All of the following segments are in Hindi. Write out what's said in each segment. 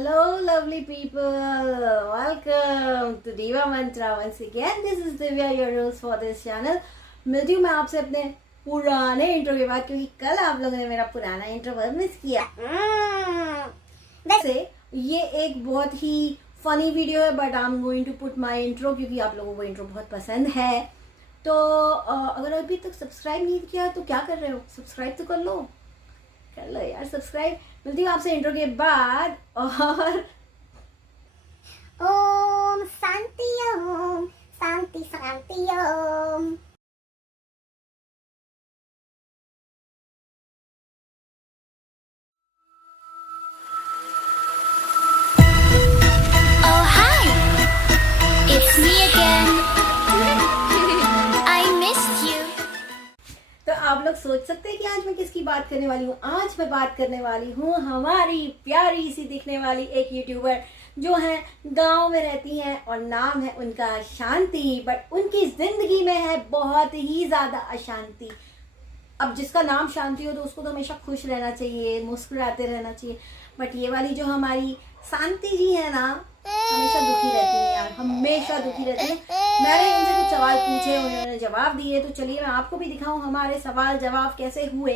Hello lovely people, welcome to Diva Mantra once again. This is Divya, your host for this channel. मिलती हूँ मैं आपसे अपने पुराने इंट्रो के बाद, क्योंकि कल आप लोगों ने मेरा पुराना इंट्रो बहुत मिस किया। वैसे ये एक बहुत ही फनी वीडियो है, but I am going to put my intro क्योंकि आप लोगों को इंट्रो बहुत पसंद है। तो अगर अभी तक सब्सक्राइब नहीं किया तो क्या कर रहे हो, सब्सक्राइब तो कर लो यार, सब्सक्राइब। मिलती हूँ आपसे इंट्रो के बाद। और Om Shanti Om Shanti Shanti Om. Oh hi, it's me again. I missed you. तो आप लोग सोच सकते हैं कि आज मैं किसकी बात करने वाली हूँ। आज मैं बात करने वाली हूँ हमारी प्यारी सी दिखने वाली एक यूट्यूबर जो है गांव में रहती हैं और नाम है उनका शांति, बट उनकी जिंदगी में है बहुत ही ज्यादा अशांति। अब जिसका नाम शांति हो तो उसको तो हमेशा खुश रहना चाहिए, मुस्कुराते रहना चाहिए, बट ये वाली जो हमारी शांति जी है ना, हमेशा दुखी रहती है यार, हमेशा दुखी रहती है। मैंने इनसे कुछ सवाल पूछे, उन्होंने जवाब दिए, तो चलिए मैं आपको भी दिखाऊं हमारे सवाल जवाब कैसे हुए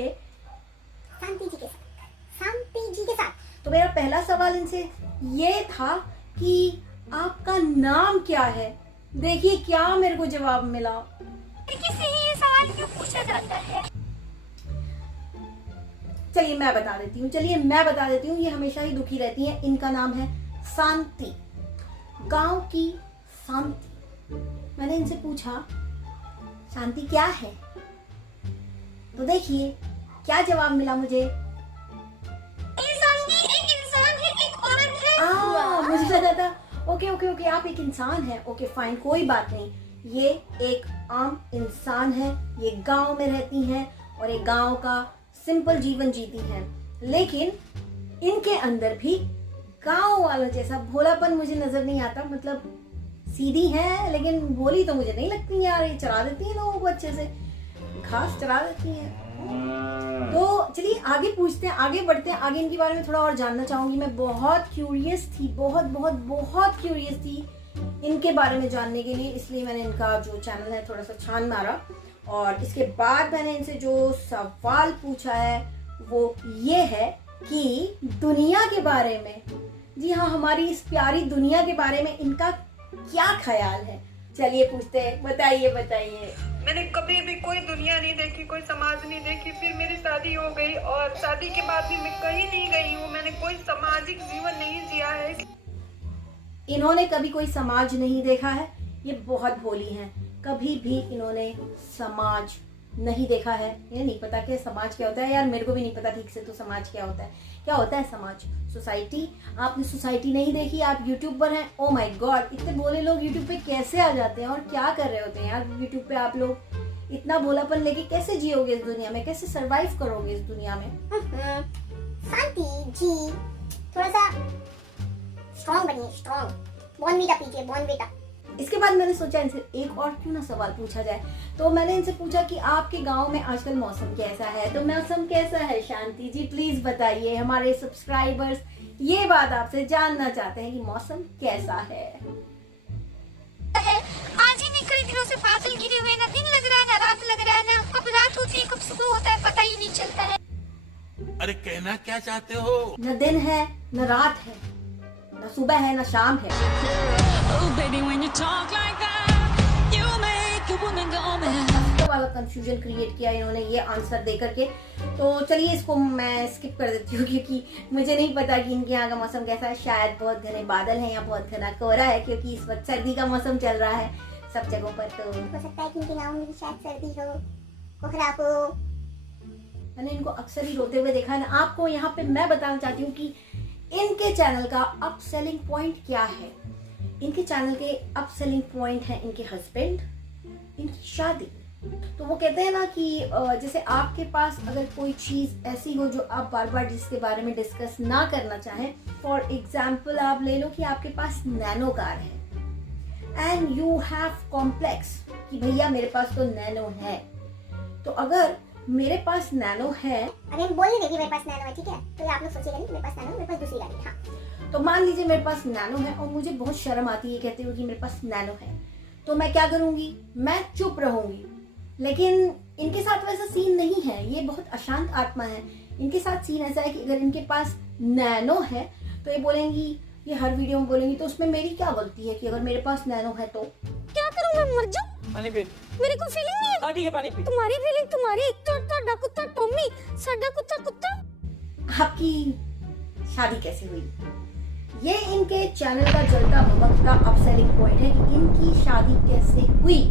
शांति जी के साथ, शांति जी के साथ। तो मेरा पहला सवाल इनसे ये था कि आपका नाम क्या है। देखिए क्या मेरे को जवाब मिला। किसी ये सवाल क्यों पूछा जाता है? चलिए मैं बता देती हूँ। ये हमेशा ही दुखी रहती हैं। इनका नाम है शांति, गांव की शांति। मैंने इनसे पूछा शांति क्या है, तो देखिए क्या जवाब मिला मुझे। मुझे लगा था ओके आप एक इंसान हैं। ओके फाइन, कोई बात नहीं। ये एक आम इंसान है, ये गांव में रहती हैं और एक गांव का सिंपल जीवन जीती हैं, लेकिन इनके अंदर भी गांव वालों जैसा भोलापन मुझे नजर नहीं आता। मतलब सीधी है लेकिन भोली तो मुझे नहीं लगती यार। ये चरा देती है लोगों को, अच्छे से घास चरा देती है। तो चलिए आगे पूछते हैं, आगे बढ़ते हैं, आगे इनके बारे में थोड़ा और जानना चाहूंगी। मैं बहुत क्यूरियस थी, बहुत क्यूरियस थी इनके बारे में जानने के लिए, इसलिए मैंने इनका जो चैनल है थोड़ा सा छान मारा। और इसके बाद मैंने इनसे जो सवाल पूछा है वो ये है कि दुनिया के बारे में, जी हाँ, हमारी इस प्यारी दुनिया के बारे में इनका क्या ख्याल है। चलिए पूछते हैं, बताइए। मैंने कभी भी कोई दुनिया नहीं देखी, कोई समाज नहीं देखी। फिर मेरी शादी हो गई और शादी के बाद भी मैं कहीं नहीं गई हूँ। मैंने कोई सामाजिक जीवन नहीं जिया है। इन्होंने कभी कोई समाज नहीं देखा है। ये बहुत भोली हैं, कभी भी इन्होंने समाज नहीं देखा है। ये नहीं पता कि समाज क्या होता है। यार मेरे को भी नहीं पता ठीक से तो समाज क्या होता है। क्या होता है समाज? सोसाइटी। आपने सोसाइटी नहीं देखी, आप यूट्यूब पर हैं। ओ माय गॉड, इतने भोले लोग यूट्यूब पे कैसे आ जाते हैं और क्या कर रहे होते हैं यार यूट्यूब पे। आप लोग इतना भोलापन लेके कैसे जियोगे इस दुनिया में, कैसे सरवाइव करोगे इस दुनिया में? शांति जी थोड़ा सा स्ट्रॉन्ग बनिए, स्ट्रॉन्ग। बॉर्नवीटा पीजिए, बॉर्नवीटा। इसके बाद मैंने सोचा इनसे एक और क्यों ना सवाल पूछा जाए। तो मैंने इनसे पूछा कि आपके गांव में आजकल मौसम कैसा है। तो मौसम कैसा है शांति जी, प्लीज बताइए। हमारे सब्सक्राइबर्स ये बात आपसे जानना चाहते हैं कि मौसम कैसा है। आज ही नहीं, कई दिनों से बादल घिरे हुए, ना दिन लग रहा है ना रात लग रहा है, ना कब रात होती है कब सुबह होता है पता ही नहीं चलता है। अरे कहना क्या चाहते हो? न दिन है न रात है, न सुबह है न शाम है। वाला कंफ्यूजन क्रिएट किया इन्होंने ये आंसर दे करके। तो चलिए इसको मैं स्किप कर देती हूँ क्योंकि मुझे नहीं पता कि इनके यहाँ का मौसम कैसा है। शायद बहुत घने बादल हैं या बहुत घना कोहरा है, क्योंकि इस वक्त सर्दी का मौसम चल रहा है सब जगहों पर। तो हो सकता है कि इनके गाँव में भी शायद सर्दी हो, कोहरा हो। मैंने इनको अक्सर ही रोते हुए देखा है ना। आपको यहाँ पे मैं बताना चाहती हूँ कि इनके चैनल का अप सेलिंग पॉइंट क्या है। इनके चैनल के अप सेलिंग पॉइंट है इनके हस्बैंड, इनकी शादी। तो वो कहते हैं ना कि जैसे आपके पास अगर कोई चीज ऐसी हो जो आप बार बार जिसके बारे में डिस्कस ना करना चाहें, फॉर एग्जाम्पल आप ले लो कि आपके पास नैनो कार है एंड यू हैव कॉम्प्लेक्स कि भैया मेरे पास तो नैनो है। तो अगर मेरे पास नैनो है, अरे हम बोल नहीं रहे कि मेरे पास नैनो है, ठीक है? तो ये आप लोग सोचिएगा नहीं मेरे पास नैनो, मेरे पास दूसरी गाड़ी। हाँ तो मान लीजिए मेरे पास नैनो है और मुझे बहुत शर्म आती है कहते हुए कि मेरे पास नैनो है, तो मैं क्या करूंगी, मैं चुप रहूंगी। लेकिन इनके साथ वैसा सीन नहीं है, ये बहुत अशांत आत्मा है। इनके साथ सीन ऐसा है कि अगर इनके पास नैनो है तो ये बोलेंगी, ये हर वीडियो में बोलेंगी, तो उसमें मेरी क्या गलती है कि अगर मेरे पास नैनो है तो क्या करूं, मैं मर जाऊं? पानी पी। मेरे को फीलिंग नहीं है। हाँ ठीक है, पानी पी। तुम्हारी फीलिंग तुम्हारी, ਤੁਹਾਡਾ कुत्ता टॉमी, साडा कुत्ता। आपकी शादी कैसे हुई? ये इनके चैनल का जलता भभकता अपसेलिंग पॉइंट है कि इनकी शादी कैसे हुई,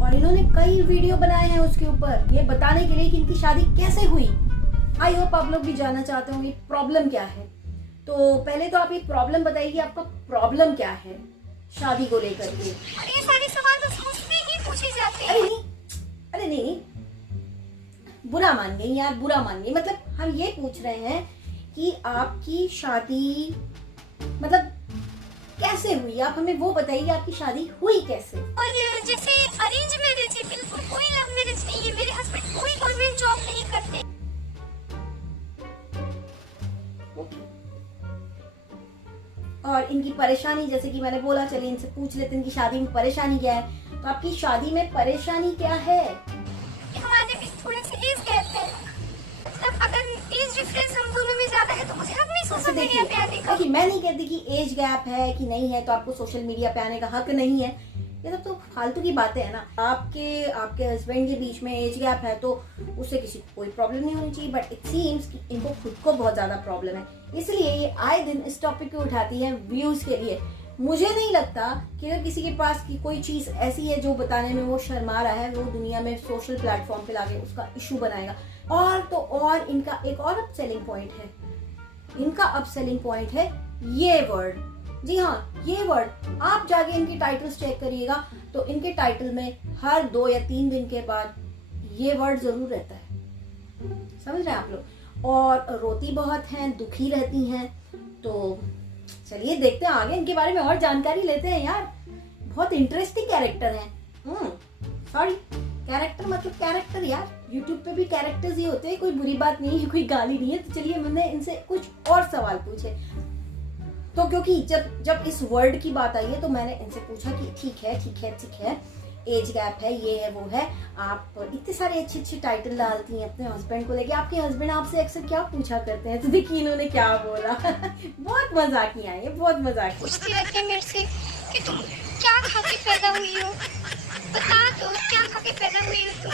और इन्होंने कई वीडियो बनाए हैं उसके ऊपर ये बताने के लिए कि इनकी शादी कैसे हुई। आई होप आप लोग भी जानना चाहते होंगे प्रॉब्लम क्या है। तो पहले तो आप ये प्रॉब्लम बताइए कि आपका प्रॉब्लम क्या है शादी को लेकर के। ये सारे सवाल तो मुझसे ही पूछे जाते हैं। अरे नहीं, बुरा मान गई यार, बुरा मान गई। मतलब हम ये पूछ रहे हैं कि आपकी शादी मतलब कैसे हुई, आप हमें वो बताइए आपकी शादी हुई कैसे। और जैसे अरेंज मैरिज है, बिल्कुल कोई लव मैरिज नहीं है। मेरे हस्बैंड कोई गवर्नमेंट जॉब नहीं करते। और इनकी परेशानी, जैसे कि मैंने बोला, चलिए इनसे पूछ लेते हैं इनकी शादी में परेशानी क्या है। तो आपकी शादी में परेशानी क्या है? हमारे बीच थोड़े से एज गैप है। मतलब अगर एज डिफरेंस हम दोनों में ज्यादा है तो मुझे हक नहीं सोशल मीडिया पे आने का। देखिए, मैं नहीं कहती कि एज गैप है कि नहीं है तो आपको सोशल मीडिया पे आने का हक नहीं है, ये सब तो फालतू की बातें है ना। आपके हस्बैंड के बीच में एज गैप है तो उससे किसी को कोई प्रॉब्लम नहीं होनी चाहिए, बट इट सीम्स कि इनको खुद को बहुत ज्यादा प्रॉब्लम है, इसलिए ये आए दिन इस टॉपिक को उठाती है व्यूज के लिए। मुझे नहीं लगता कि अगर किसी के पास की कोई चीज ऐसी है जो बताने में वो शर्मा रहा है, वो दुनिया में सोशल प्लेटफॉर्म पे लाके उसका इशू बनाएगा। और तो और इनका एक और अपसेलिंग पॉइंट है, इनका अपसेलिंग पॉइंट है ये वर्ड। जी हाँ, ये वर्ड आप जाके इनके टाइटल्स चेक करिएगा तो इनके टाइटल में हर 2 या 3 दिन के बाद ये वर्ड जरूर रहता है। समझ रहे हैं आप लोग? और रोती बहुत हैं, दुखी रहती हैं। तो चलिए देखते हैं आगे, इनके बारे में और जानकारी लेते हैं यार। बहुत इंटरेस्टिंग कैरेक्टर है। सॉरी, कैरेक्टर मतलब कैरेक्टर यार, यूट्यूब पे भी कैरेक्टर्स ही होते हैं, कोई बुरी बात नहीं है, कोई गाली नहीं है। तो चलिए मैंने इनसे कुछ और सवाल पूछे। तो क्योंकि जब इस वर्ड की बात आई है तो मैंने इनसे पूछा कि ठीक है, एज गैप है, ये है, वो है, आप इतने सारे अच्छे टाइटल डालती हैं अपने हस्बैंड को लेके, आपके हस्बैंड आपसे अक्सर क्या पूछा करते हैं? तो देखिए इन्होंने क्या बोला। बहुत मजाकिया है ये, बहुत मजाकिया। पूछती रहती है मेरे से कि तुम क्या खा के पैदा हुई हो, बता दो क्या खा के पैदा हुई हो तुम।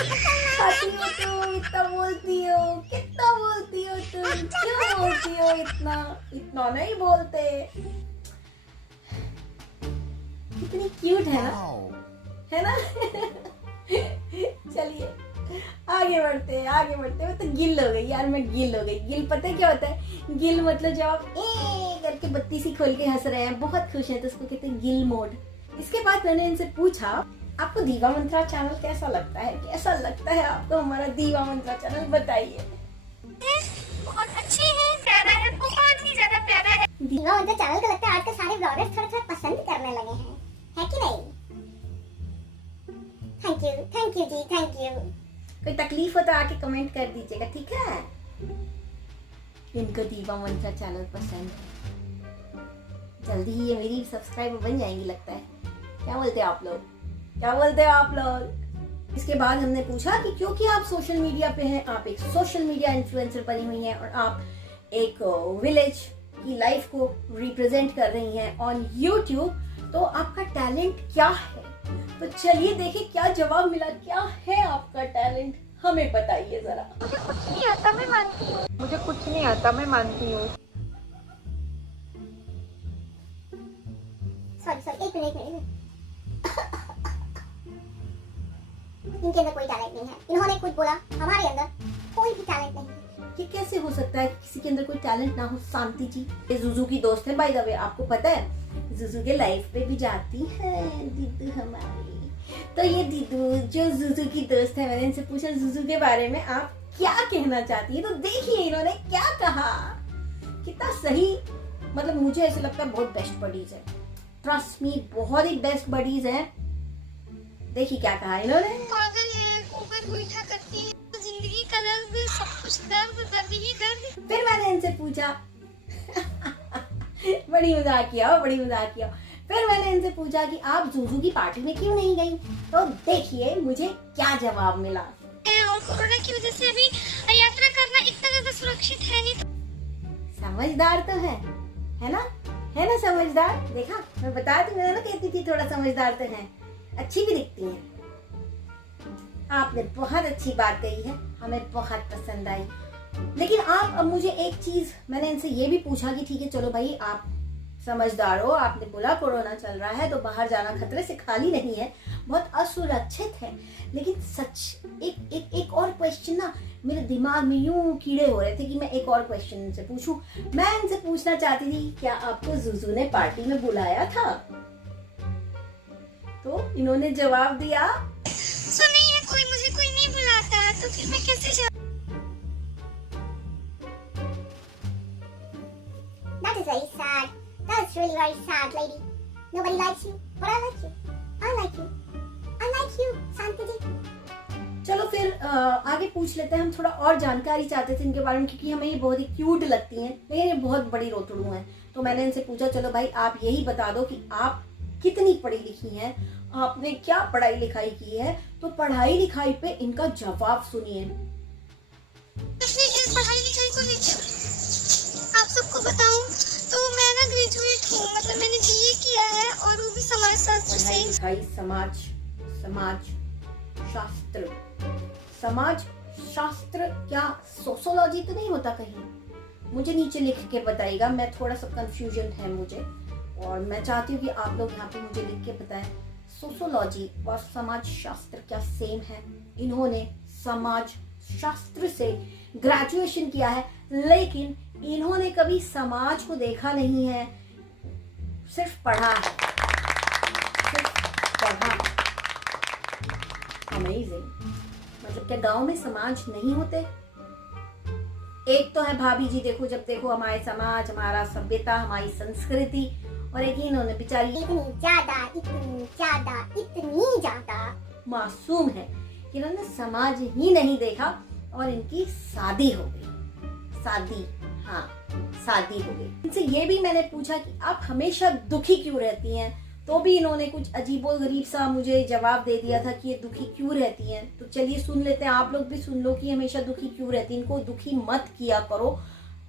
खाती हो तुम, इतना बोलती हो, कितना बोलती हो तुम, क्यों बोलती हो इतना नहीं बोलते। कितनी क्यूट है ना चलिए आगे बढ़ते हैं। मैं तो गिल हो गई यार, मैं गिल हो गई। गिल पता है क्या होता है? गिल मतलब जब आप करके बत्ती सी खोल के हंस रहे हैं, बहुत खुश हैं, तो उसको कहते हैं गिल मोड। इसके बाद मैंने इनसे पूछा आपको दीवा मंत्रा चैनल कैसा लगता है? कैसा लगता है आपको हमारा दीवा मंत्रा चैनल, बताइए। बहुत अच्छी है, प्यारा है, बहुत ही ज्यादा प्यारा है। दीवा मंत्रा चैनल को लगता है आजकल सारे ब्लॉगर्स थोड़ा पसंद करने लगे हैं, है कि नहीं? थैंक यू जी, थैंक यू। कोई तकलीफ हो तो आके कमेंट कर दीजिएगा, ठीक है? इनको दीवा मंत्रा चैनल पसंद है, जल्दी ही ये मेरी सब्सक्राइबर बन जाएंगी लगता है। क्या बोलते हो आप लोग? इसके बाद हमने पूछा कि क्योंकि आप सोशल मीडिया पे हैं, आप एक सोशल मीडिया इन्फ्लुएंसर बनी हुई हैं और आप एक विलेज की लाइफ को रिप्रेजेंट कर रही हैं ऑन यूट्यूब, तो आपका टैलेंट क्या है? तो चलिए देखिए क्या जवाब मिला, क्या है आपका टैलेंट, हमें बताइए जरा। मुझे कुछ नहीं आता, मैं मानती हूँ। मुझे कुछ नहीं आता, मैं मानती हूँ। सॉरी, एक मिनट। इनके अंदर कोई टैलेंट नहीं है। इन्होंने कुछ बोला, हमारे अंदर कोई भी टैलेंट नहीं है। ये कैसे हो सकता है कि किसी के अंदर कोई टैलेंट ना हो? शांति जी ये जुजू की दोस्त है, बाय द वे, आपको पता है जुजू के लाइफ पे भी जाती है दीदू हमारी। तो ये दीदू जो जुजू की दोस्त है, मैंने इनसे पूछा जुजू के बारे में आप क्या कहना चाहती है? तो देखिए इन्होंने क्या कहा, कितना सही। मतलब मुझे ऐसा लगता है बहुत बेस्ट बडीज है, ट्रस्ट मी, बहुत ही बेस्ट बडीज है। देखिए क्या कहा इन्होंने। पागल है, ऊपर उल्टा करती है, जिंदगी का दर्द, सब कुछ दर्द ही दर्द। फिर मैंने इनसे पूछा बड़ी मजाक किया। फिर मैंने इनसे पूछा कि आप जूजू की पार्टी में क्यों नहीं गई, तो देखिए मुझे क्या जवाब मिला। और कोरोना की वजह से अभी यात्रा करना इतना ज्यादा सुरक्षित है नहीं। समझदार तो है ना समझदार। देखा, मैं बता दी, मैंने ना कहती थी थोड़ा समझदार तो है, अच्छी भी दिखती हैं। आपने बहुत अच्छी बात कही है, हमें बहुत पसंद आई। लेकिन आप अब मुझे एक चीज, मैंने इनसे ये भी पूछा कि ठीक है चलो भाई आप समझदार हो, आपने बोला कोरोना चल रहा है तो बाहर जाना खतरे से खाली नहीं है, बहुत असुरक्षित है, लेकिन सच एक और क्वेश्चन ना मेरे दिमाग में यूं कीड़े हो रहे थे कि मैं एक और क्वेश्चन इनसे पूछूं। मैं इनसे पूछना चाहती थी, क्या आपको जूजू ने पार्टी में बुलाया था? तो इन्होंने जवाब दिया, सुनिए मुझे कोई नहीं बुलाता, तो फिर मैं कैसे जा। That is very sad. That's really very sad, lady. Nobody likes you, but I like you. I like you. I like you, शांति जी। चलो फिर आगे पूछ लेते हैं। हम थोड़ा और जानकारी चाहते थे इनके बारे में, क्योंकि हमें ये बहुत ही क्यूट लगती हैं, लेकिन ये बहुत बड़ी रोतड़ू हैं। तो मैंने इनसे पूछा, चलो भाई आप यही बता दो कि आप कितनी पढ़ी लिखी हैं, आपने क्या पढ़ाई लिखाई की है। तो पढ़ाई लिखाई पे इनका जवाब सुनिए। पढ़ाई लिखाई को लेकर आप सबको बताऊं तो मैं ना ग्रेजुएट हूँ, मतलब मैंने बीए किया है और वो भी समाज शास्त्र से। पढ़ाई लिखाई समाज शास्त्र, क्या सोशोलॉजी तो नहीं होता कहीं? मुझे नीचे लिख के बताइएगा, मैं थोड़ा सा कंफ्यूजन है मुझे, और मैं चाहती हूँ कि आप लोग यहाँ पे मुझे लिख के बताएं सोशोलॉजी और समाज शास्त्र क्या सेम है। इन्होंने समाज शास्त्र से ग्रेजुएशन किया है, लेकिन इन्होंने कभी समाज को देखा नहीं है, सिर्फ पढ़ा है, अमेजिंग। मतलब क्या गांव में समाज नहीं होते? एक तो है भाभी जी, देखो जब देखो हमारे समाज, हमारा सभ्यता, हमारी संस्कृति, और एक ही इन्होंने बेचारी इतनी ज्यादा मासूम है कि इन्होंने समाज ही नहीं देखा और इनकी शादी हो गई। शादी हो गई। इनसे ये भी मैंने पूछा कि आप हमेशा दुखी क्यों रहती हैं, तो भी इन्होंने कुछ अजीबोगरीब सा मुझे जवाब दे दिया था कि ये दुखी क्यों रहती हैं। तो चलिए सुन लेते हैं, आप लोग भी सुन लो कि हमेशा दुखी क्यों रहती हैं। इनको दुखी मत किया करो,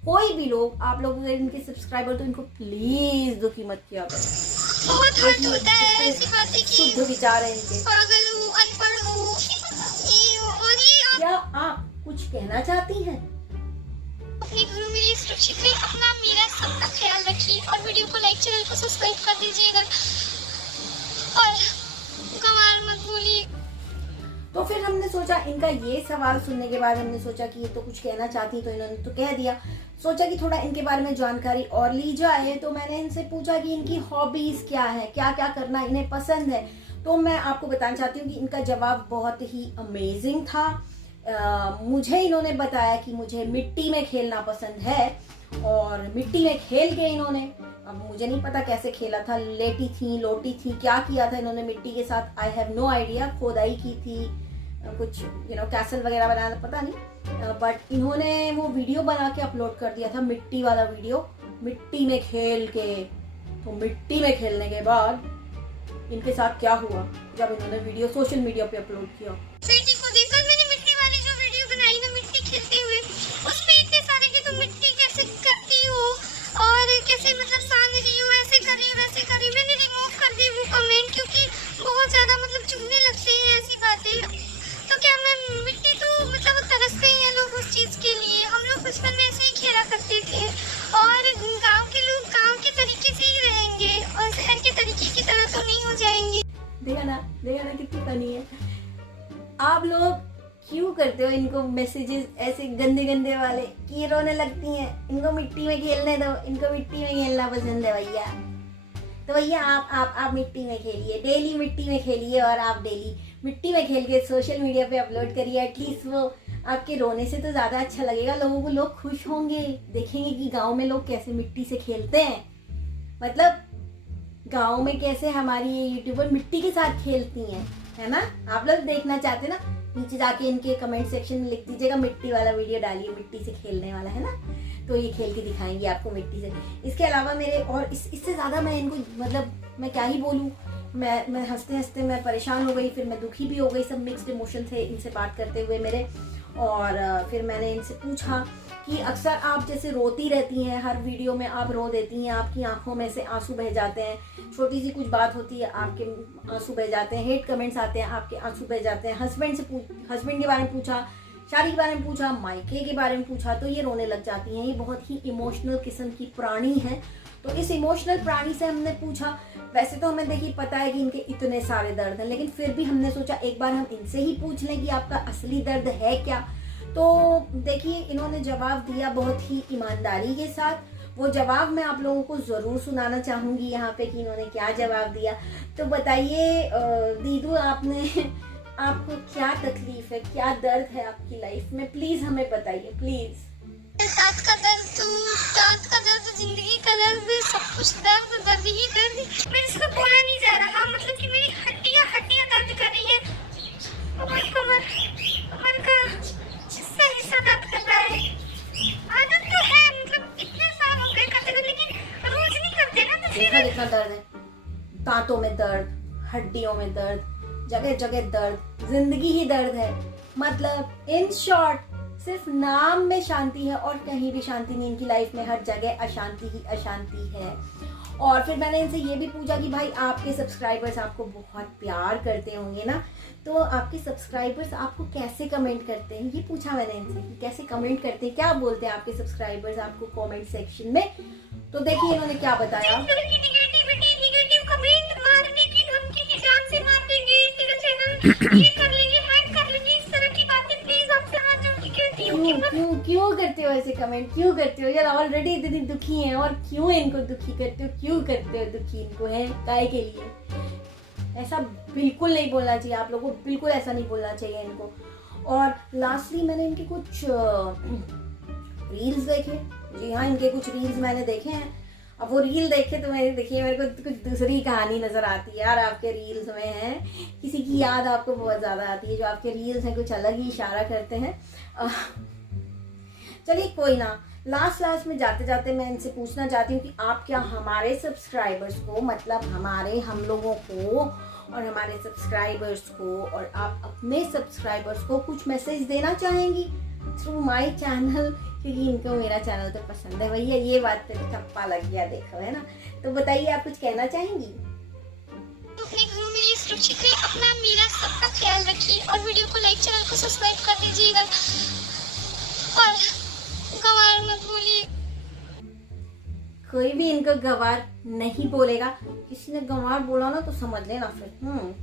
कोई भी लोग, आप लोग अगर इनके सब्सक्राइबर, तो इनको प्लीज दुखी मत किया करो। बहुत हर्ट होता है ऐसी बातें कि शुद्ध विचार है इनके। पागल हो, अनपढ़ हो, और ये क्या आप कुछ कहना चाहती हैं? अपने घरों में ये सुरक्षित रहे, अपना मेरा सबका ख्याल रखिए और वीडियो को लाइक, चैनल को सब्सक्राइब कर दीजिएगा और कमाल मत बोलिए। तो फिर हमने सोचा, इनका ये सवाल सुनने के बाद हमने सोचा कि ये तो कुछ कहना चाहती, तो इन्होंने तो कह दिया। सोचा कि थोड़ा इनके बारे में जानकारी और ली जाए, तो मैंने इनसे पूछा कि इनकी हॉबीज क्या है, क्या क्या करना इन्हें पसंद है। तो मैं आपको बताना चाहती हूँ कि इनका जवाब बहुत ही अमेजिंग था। मुझे इन्होंने बताया कि मुझे मिट्टी में खेलना पसंद है, और मिट्टी में खेल के इन्होंने, अब मुझे नहीं पता कैसे खेला था, लेटी थी, लोटी थी, क्या किया था इन्होंने मिट्टी के साथ, आई हैव नो आइडिया। खोदाई की थी, कुछ कैसल वगैरह बनाया, पता नहीं, बट इन्होंने वो वीडियो बना के अपलोड कर दिया था, मिट्टी वाला वीडियो, मिट्टी में खेल के। तो मिट्टी में खेलने के बाद इनके साथ क्या हुआ जब इन्होंने वीडियो सोशल मीडिया पे अपलोड किया। बेटी को देखकर मैंने मिट्टी वाली जो वीडियो बनाई ना, मिट्टी खेलते हुए, उसमें इतने सारे कि तुम मिट्टी कैसे करती हो और कैसे मतलब सान रही हो, ऐसे कर रही हो, वैसे कर रही हो। मैंने रिमूव कर दी वो कमेंट, क्योंकि बहुत ज्यादा मतलब चुभने लगती है ऐसी बातें। तो क्या मैं मिट्टी, तो मतलब तरसते हैं लोग उस चीज के लिए। हम लोग बचपन में ऐसे ही खेला करते थे, और गाँव के लोग गाँव के तरीके से ही रहेंगे और शहर के तरीके की तरह तो नहीं हो जाएंगे। देखा ना कितनी फनी है। आप लोग क्यों करते हो इनको मैसेजेस ऐसे गंदे गंदे वाले कि ये रोने लगती हैं? इनको मिट्टी में खेलने दो, इनको मिट्टी में खेलना पसंद है भैया। तो भैया आप मिट्टी में खेलिए, डेली मिट्टी में खेलिए, और आप डेली मिट्टी में खेल के सोशल मीडिया पे अपलोड करिए। एटलीस्ट वो आपके रोने से तो ज़्यादा अच्छा लगेगा लोगों को, लोग खुश होंगे, देखेंगे कि गांव में लोग कैसे मिट्टी से खेलते हैं, मतलब गांव में कैसे हमारी ये यूट्यूबर मिट्टी के साथ खेलती हैं, है ना? आप लोग देखना चाहते ना, नीचे जाके इनके कमेंट सेक्शन में लिख दीजिएगा, मिट्टी वाला वीडियो डालिए, मिट्टी से खेलने वाला, है ना? तो ये खेल के दिखाएंगी आपको मिट्टी से। इसके अलावा मेरे और इससे ज़्यादा मैं इनको मतलब मैं क्या ही बोलूँ, मैं हंसते हंसते मैं परेशान हो गई, फिर मैं दुखी भी हो गई, सब मिक्स्ड इमोशन थे इनसे बात करते हुए मेरे। और फिर मैंने इनसे पूछा कि अक्सर आप जैसे रोती रहती हैं, हर वीडियो में आप रो देती हैं, आपकी आंखों में से आंसू बह जाते हैं, छोटी सी कुछ बात होती है आपके आंसू बह जाते हैं, हेट कमेंट्स आते हैं आपके आंसू बह जाते हैं, हस्बैंड के बारे में पूछा, शादी के बारे में पूछा, मायके के बारे में पूछा तो ये रोने लग जाती हैं। ये बहुत ही इमोशनल किस्म की प्राणी है। तो इस इमोशनल प्राणी से हमने पूछा, वैसे तो हमें देखिए पता है कि इनके इतने सारे दर्द हैं, लेकिन फिर भी हमने सोचा एक बार हम इनसे ही पूछ लें कि आपका असली दर्द है क्या। तो देखिए इन्होंने जवाब दिया बहुत ही ईमानदारी के साथ। वो जवाब मैं आप लोगों को ज़रूर सुनाना चाहूँगी यहाँ पे कि इन्होंने क्या जवाब दिया। तो बताइए दीदू, आपको क्या तकलीफ है, क्या दर्द है आपकी लाइफ में, प्लीज़ हमें बताइए प्लीज़। दांत का दर्द, जिंदगी का दर्द, सब कुछ दर्द ही दर्द। मेरे से बोला नहीं जा रहा, मतलब कि मेरी हड्डियां दर्द कर रही है, और कमर का हिस्सा दर्द कर रहा है। आदत तो है, मतलब इतने साल हो गए करते हुए, लेकिन रोज नहीं करते ना, तो फिर देखा दर्द है, दांतों में दर्द, हड्डियों में दर्द, जगह जगह दर्द, जिंदगी ही दर्द है। मतलब इन शॉर्ट सिर्फ नाम में शांति है और कहीं भी शांति नहीं। इनकी लाइफ में हर जगह अशांति ही अशांति है। और फिर मैंने इनसे ये भी पूछा कि भाई आपके सब्सक्राइबर्स आपको बहुत प्यार करते होंगे ना, तो आपके सब्सक्राइबर्स आपको कैसे कमेंट करते हैं, ये पूछा मैंने इनसे कि कैसे कमेंट करते हैं, क्या बोलते हैं आपके सब्सक्राइबर्स आपको कमेंट सेक्शन में। तो देखिए इन्होंने क्या बताया। नेगेटिव कमेंट मारने की धमकी की, जान से मार देंगे, तेरा चैनल ये कर लेंगे, हैक कर लेंगे, इस तरह की बातें प्लीज आपसे हाथ जोड़ के कहती हूँ। क्यों करते हो ऐसे कमेंट, क्यों करते हो यार, ऑलरेडी इतनी दुखी हैं और क्यों इनको दुखी करते हो, क्यों करते हो दुखी इनको, है काय के लिए। ऐसा बिल्कुल नहीं बोलना चाहिए आप लोगों को, बिल्कुल ऐसा नहीं बोलना चाहिए इनको। और लास्टली मैंने इनके कुछ रील्स देखे, जी हाँ इनके कुछ रील्स मैंने देखे हैं। अब वो रील देखे तो मैंने देखिए मेरे को कुछ दूसरी कहानी नजर आती है यार आपके रील्स में। है किसी की याद आपको बहुत ज़्यादा आती है, जो आपके रील्स हैं कुछ अलग ही इशारा करते हैं। चलिए कोई ना, लास्ट में जाते जाते मैं इनसे पूछना चाहती हूँ कि आप क्या हमारे सब्सक्राइबर्स को, मतलब हम लोगों को और हमारे सब्सक्राइबर्स को और आप अपने सब्सक्राइबर्स को कुछ मैसेज देना चाहेंगी थ्रू माय चैनल, क्योंकि इनको मेरा चैनल तो पसंद है भैया। ये बात पे ठप्पा लग गया देखो, है ना। तो बताइए आप कुछ कहना चाहेंगी। अपने घरों में ये सुरक्षित रहे, अपना मेरा सबका ख्याल रखिए और वीडियो को लाइक, चैनल को सब्सक्राइब कर दीजिएगा और गंवार मत बोलिए। कोई भी इनको गंवार नहीं बोलेगा, किसी ने गंवार बोला ना तो समझ लेना फिर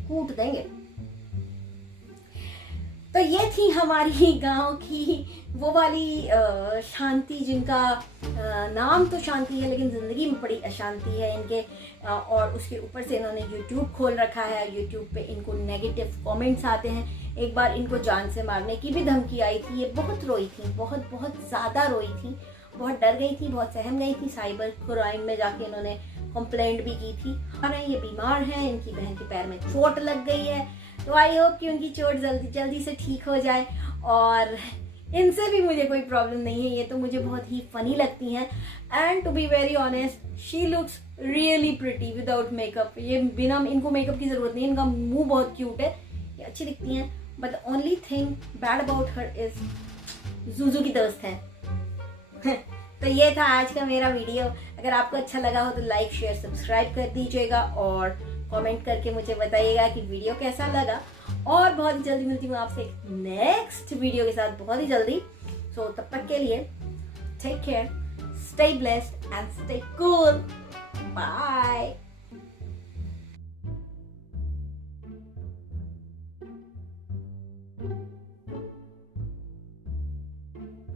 कूट देंगे। तो ये थी हमारी गांव की वो वाली शांति, जिनका नाम तो शांति है लेकिन ज़िंदगी में बड़ी अशांति है इनके। और उसके ऊपर से इन्होंने YouTube खोल रखा है, YouTube पे इनको नेगेटिव कमेंट्स आते हैं। एक बार इनको जान से मारने की भी धमकी आई थी। ये बहुत रोई थी, बहुत ज़्यादा रोई थी, बहुत डर गई थी, बहुत सहम गई थी। साइबर क्राइम में जाके इन्होंने कंप्लेंट भी की थी। ये बीमार हैं, इनकी बहन के पैर में चोट लग गई है, तो आई होप कि उनकी चोट जल्दी से ठीक हो जाए। और इनसे भी मुझे कोई प्रॉब्लम नहीं है, ये तो मुझे बहुत ही फनी लगती हैं। And to be very honest she looks really pretty without makeup. ये बिना इनको मेकअप की ज़रूरत नहीं है, इनका मुंह बहुत क्यूट है, ये अच्छी दिखती हैं। But the only thing bad about her is Juju की दोस्त है। तो ये था आज का मेरा वीडियो। अगर आपको अच्छा लगा हो तो लाइक, शेयर, सब्सक्राइब कर दीजिएगा और कमेंट करके मुझे बताइएगा कि वीडियो कैसा लगा। और बहुत ही जल्दी मिलती हूँ आपसे नेक्स्ट वीडियो के साथ, बहुत ही जल्दी। सो तब तक के लिए take care, stay blessed and stay cool, bye.